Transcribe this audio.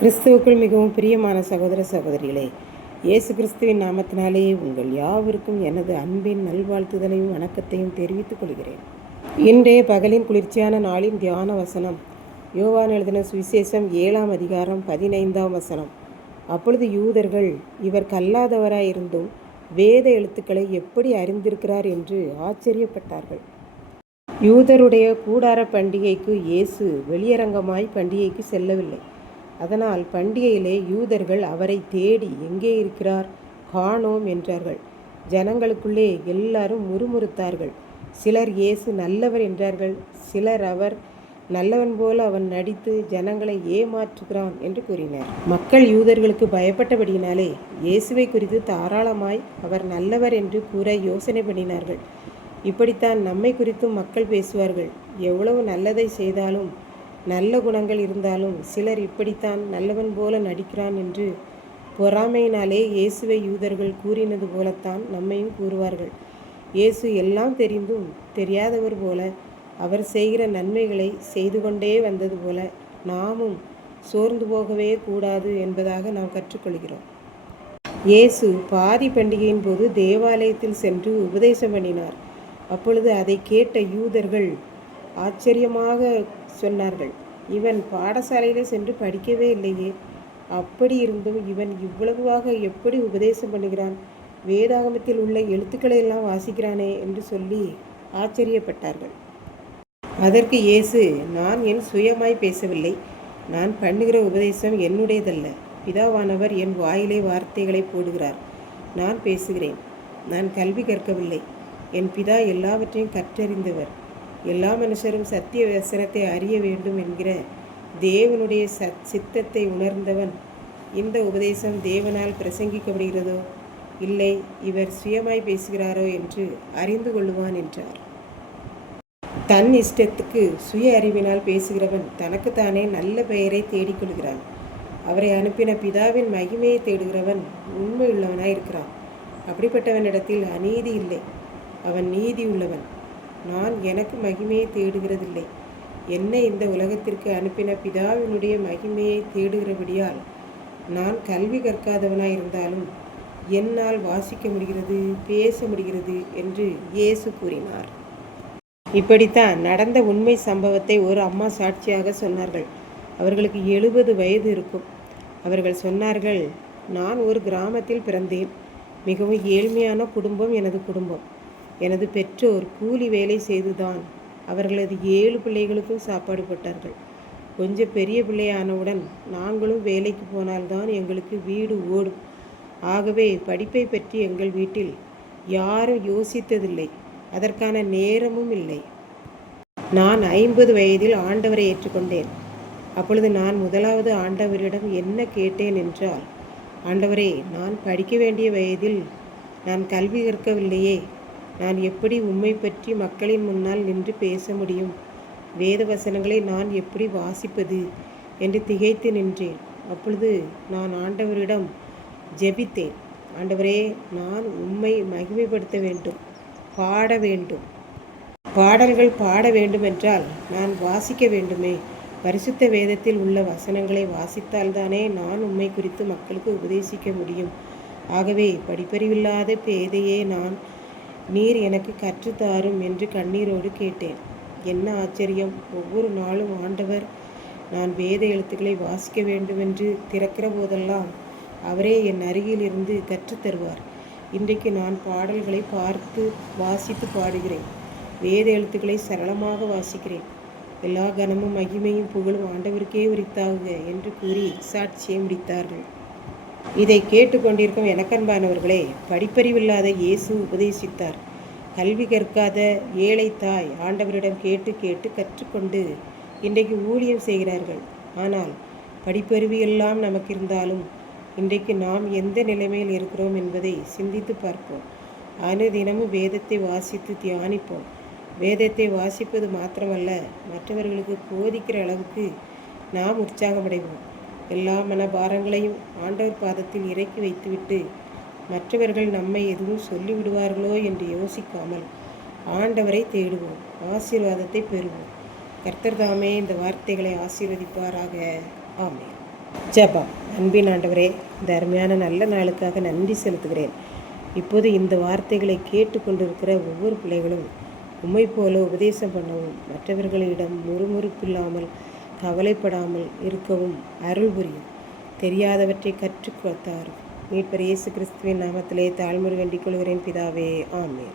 கிறிஸ்துவுக்குள் மிகவும் பிரியமான சகோதர சகோதரிகளே, இயேசு கிறிஸ்துவின் நாமத்தினாலே உங்கள் யாவருக்கும் எனது அன்பின் நல்வாழ்த்துதலையும் வணக்கத்தையும் தெரிவித்துக் கொள்கிறேன். இன்றைய பகலின் குளிர்ச்சியான நாளின் தியான வசனம் யோவான் எழுதின சுவிசேஷம் 7ஆம் அதிகாரம் 15ஆம் வசனம். அப்பொழுது யூதர்கள், இவர் கல்லாதவராயிருந்தும் வேத எழுத்துக்களை எப்படி அறிந்திருக்கிறார் என்று ஆச்சரியப்பட்டார்கள். யூதருடைய கூடார பண்டிகைக்கு இயேசு வெளியரங்கமாய் பண்டிகைக்கு செல்லவில்லை. அதனால் பண்டிகையிலே யூதர்கள் அவரை தேடி எங்கே இருக்கிறார், காணோம் என்றார்கள். ஜனங்களுக்குள்ளே எல்லாரும் முறுமுறுத்தார்கள். சிலர் இயேசு நல்லவர் என்றார்கள். சிலர் அவர் நல்லவன் போல அவன் நடித்து ஜனங்களை ஏமாற்றுகிறான் என்று கூறினார். மக்கள் யூதர்களுக்கு பயப்பட்டபடியினாலே இயேசுவை குறித்து தாராளமாய் அவர் நல்லவர் என்று கூற யோசனை பண்ணினார்கள். இப்படித்தான் நம்மை குறித்தும் மக்கள் பேசுவார்கள். எவ்வளவு நல்லதை செய்தாலும், நல்ல குணங்கள் இருந்தாலும் சிலர் இப்படித்தான் நல்லவன் போல நடிக்கிறான் என்று பொறாமையினாலே இயேசுவை யூதர்கள் கூறினது போலத்தான் நம்மையும் கூறுவார்கள். இயேசு எல்லாம் தெரிந்தும் தெரியாதவர் போல அவர் செய்கிற நன்மைகளை செய்து கொண்டே வந்தது போல நாமும் சோர்ந்து போகவே கூடாது என்பதாக நாம் கற்றுக்கொள்கிறோம். இயேசு பாதி பண்டிகையின் போது தேவாலயத்தில் சென்று உபதேசம் பண்ணினார். அப்பொழுது அதை கேட்ட யூதர்கள் ஆச்சரியமாக சொன்னார்கள், இவன் பாடசாலையிலே சென்று படிக்கவே இல்லையே, அப்படி இருந்தும் இவன் இவ்வளவாக எப்படி உபதேசம் பண்ணுகிறான், வேதாகமத்தில் உள்ள எழுத்துக்களை எல்லாம் வாசிக்கிறானே என்று சொல்லி ஆச்சரியப்பட்டார்கள். அதற்கு இயேசு, நான் என் சுயமாய் பேசவில்லை, நான் பண்ணுகிற உபதேசம் என்னுடையதல்ல, பிதாவானவர் என் வாயிலே வார்த்தைகளை போடுகிறார், நான் பேசுகிறேன், நான் கல்வி கற்கவில்லை, என் பிதா எல்லாவற்றையும் கற்றறிந்தவர், எல்லா மனுஷரும் சத்திய வசனத்தை அறிய வேண்டும் என்கிற தேவனுடைய சித்தத்தை உணர்ந்தவன். இந்த உபதேசம் தேவனால் பிரசங்கிக்கப்படுகிறதோ இல்லை இவர் சுயமாய் பேசுகிறாரோ என்று அறிந்து கொள்ளுவான் என்றார். தன் இஷ்டத்துக்கு சுய அறிவினால் பேசுகிறவன் தனக்குத்தானே நல்ல பெயரை தேடிக்கொள்கிறான். அவரை அனுப்பின பிதாவின் மகிமையை தேடுகிறவன் உண்மையுள்ளவனாய் இருக்கிறான். அப்படிப்பட்டவனிடத்தில் அநீதி இல்லை, அவன் நீதி உள்ளவன். நான் எனக்கு மகிமையை தேடுகிறதில்லை, என்னை இந்த உலகத்திற்கு அனுப்பின பிதாவினுடைய மகிமையை தேடுகிறபடியால் நான் கல்வி கற்காதவனாயிருந்தாலும் என்னால் வாசிக்க முடிகிறது, பேச முடிகிறது என்று இயேசு கூறினார். இப்படித்தான் நடந்த உண்மை சம்பவத்தை ஒரு அம்மா சாட்சியாக சொன்னார்கள். அவர்களுக்கு 70 வயது இருக்கும். அவர்கள் சொன்னார்கள், நான் ஒரு கிராமத்தில் பிறந்தேன். மிகவும் ஏழ்மையான குடும்பம் எனது குடும்பம். எனது பெற்றோர் கூலி வேலை செய்துதான் அவர்களது 7 பிள்ளைகளுக்கும் சாப்பாடு போட்டார்கள். கொஞ்சம் பெரிய பிள்ளையானவுடன் நாங்களும் வேலைக்கு போனால்தான் எங்களுக்கு வீடு ஓடும். ஆகவே படிப்பை பற்றி எங்கள் வீட்டில் யாரும் யோசித்ததில்லை, அதற்கான நேரமும் இல்லை. நான் 50 வயதில் ஆண்டவரை ஏற்றுக்கொண்டேன். அப்பொழுது நான் முதலாவது ஆண்டவரிடம் என்ன கேட்டேன் என்றால், ஆண்டவரே, நான் படிக்க வேண்டிய வயதில் நான் கல்வி கற்கவில்லையே, நான் எப்படி உம்மை பற்றி மக்களின் முன்னால் நின்று பேச முடியும், வேத வசனங்களை நான் எப்படி வாசிப்பது என்று திகைத்து நின்றேன். அப்பொழுது நான் ஆண்டவரிடம் ஜெபித்தேன், ஆண்டவரே, நான் உம்மை மகிமைப்படுத்த வேண்டும், பாட வேண்டும். பாடல்கள் பாட வேண்டுமென்றால் நான் வாசிக்க வேண்டுமே. பரிசுத்த வேதத்தில் உள்ள வசனங்களை வாசித்தால்தானே நான் உம்மை குறித்து மக்களுக்கு உபதேசிக்க முடியும். ஆகவே படிப்பறிவில்லாத பேதையே நான், நீர் எனக்கு கற்றுத்தாரும் என்று கண்ணீரோடு கேட்டேன். என்ன ஆச்சரியம்! ஒவ்வொரு நாளும் ஆண்டவர் நான் வேத எழுத்துக்களை வாசிக்க வேண்டுமென்று திறக்கிற போதெல்லாம் அவரே என் அருகில் இருந்து கற்றுத்தருவார். இன்றைக்கு நான் பாடல்களை பார்த்து வாசித்து பாடுகிறேன். வேத எழுத்துக்களை சரளமாக வாசிக்கிறேன். எல்லா கனமும் மகிமையும் புகழும் ஆண்டவருக்கே உரித்தாகுக என்று கூறி சாட்சியை முடித்தார்கள். இதை கேட்டுக்கொண்டிருக்கும் எனக்கன்பானவர்களே, படிப்பறிவில்லாத இயேசு உபதேசித்தார். கல்வி கற்காத ஏழை தாய் ஆண்டவரிடம் கேட்டு கேட்டு கற்றுக்கொண்டு இன்றைக்கு ஊழியம் செய்கிறார்கள். ஆனால் படிப்பறிவு எல்லாம் நமக்கு இருந்தாலும் இன்றைக்கு நாம் எந்த நிலைமையில் இருக்கிறோம் என்பதை சிந்தித்து பார்ப்போம். அனுதினமும் வேதத்தை வாசித்து தியானிப்போம். வேதத்தை வாசிப்பது மாத்திரமல்ல, மற்றவர்களுக்கு போதிக்கிற அளவுக்கு நாம் உற்சாகமடைவோம். எல்லா மனபாரங்களையும் ஆண்டவர் பாதத்தில் இறக்கி வைத்துவிட்டு மற்றவர்கள் நம்மை எதுவும் சொல்லிவிடுவார்களோ என்று யோசிக்காமல் ஆண்டவரை தேடுவோம், ஆசீர்வாதத்தை பெறுவோம். கர்த்தர் தாமே இந்த வார்த்தைகளை ஆசீர்வதிப்பாராக. ஆமென். ஜெபம். அன்பின் ஆண்டவரே, இந்த அருமையான நல்ல நாளுக்காக நன்றி செலுத்துகிறேன். இப்போது இந்த வார்த்தைகளை கேட்டுக்கொண்டிருக்கிற ஒவ்வொரு பிள்ளைகளும் உம்மை போல உபதேசம் பண்ணவும், மற்றவர்களிடம் முறுமுறுப்பில்லாமல் கவலைப்படாமல் இருக்கவும் அருள் புரியும். தெரியாதவற்றை கற்றுக்கொடுத்தார். மீட்பர் இயேசு கிறிஸ்துவின் நாமத்திலே தாழ்மையோடு வேண்டிக் கொள்கிறேன் பிதாவே. ஆமென்.